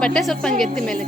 ಬಟ್ಟೆ ಸ್ವಲ್ಪ ಹಂಗೆ ಎತ್ತಿ ಮೇಲೆ.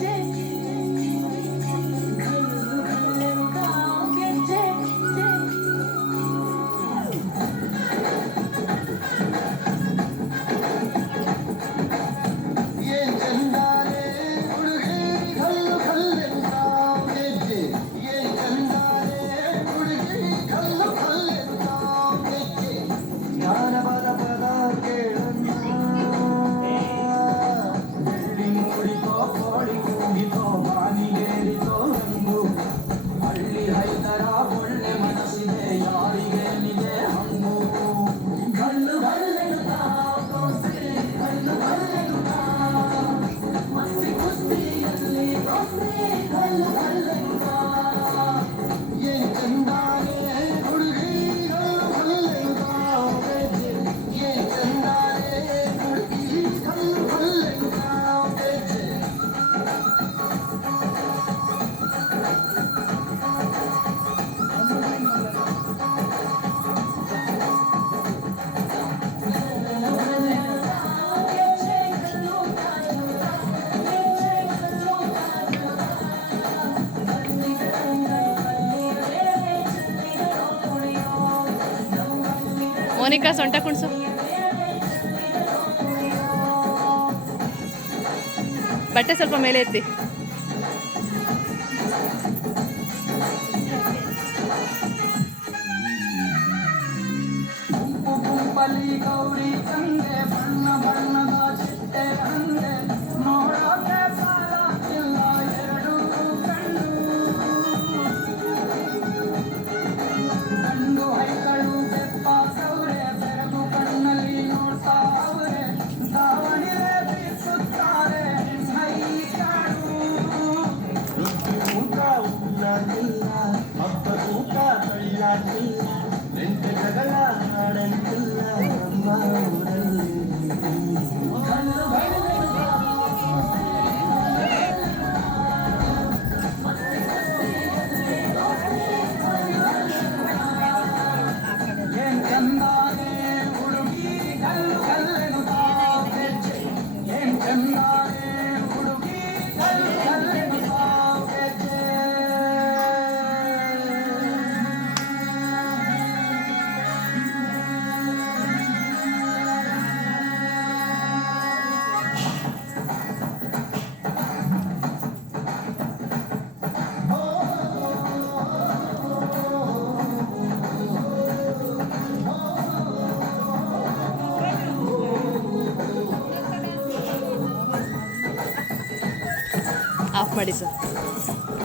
ಮೋನಿಕಾ ಸೊಂಟ ಕುಣ್ಸು. ಬಟ್ಟೆ ಸ್ವಲ್ಪ ಮೇಲೆ ಎತ್ತಿ. ಗೌರಿ ಕಂದೆ ಬಣ್ಣ ಬಣ್ಣದ ಚಿಟ್ಟೆ ಕಂದೆ ನೋಡೋಕೆ ಸಾಲ ಎರಡು ಕಣ್ಣು ಗಂಡು ಹೈಗಳು ಬೆಪ್ಪ ಸೌರೆ ಬೆರಗು ಕಣ್ಣಲ್ಲಿ ನೋಡ್ತಾ ಅವರೆ ದಾವಣಿಗೆ ಬೀಸುತ್ತಾರೆ ಹೈ ಕಾಡು ಊಟ ಉಣ್ಣಲಿಲ್ಲ ಹಬ್ಬ ಊಟ ಕಳ್ಳಾಗಿಲ್ಲ ನೆಂಟೆ ಜಗಳ ಮಾಡಲಿಲ್ಲ ನಮ್ಮ ಊರಲ್ಲಿ ಏನ್ ಚಂದಾನೆ ಹುಡುಗಿ ಕಲ್ಲು ಕಲ್ಲೆನು ತಾವೆಜ್ಜೆ ಏನ್ ಚಂದಾನೆ ಹುಡುಗಿ ಕಲ್ಲು ಕಲ್ಲೆನು ತಾವೆಜ್ಜೆ ಆಫ್ ಮಾಡಿ ಸರ್.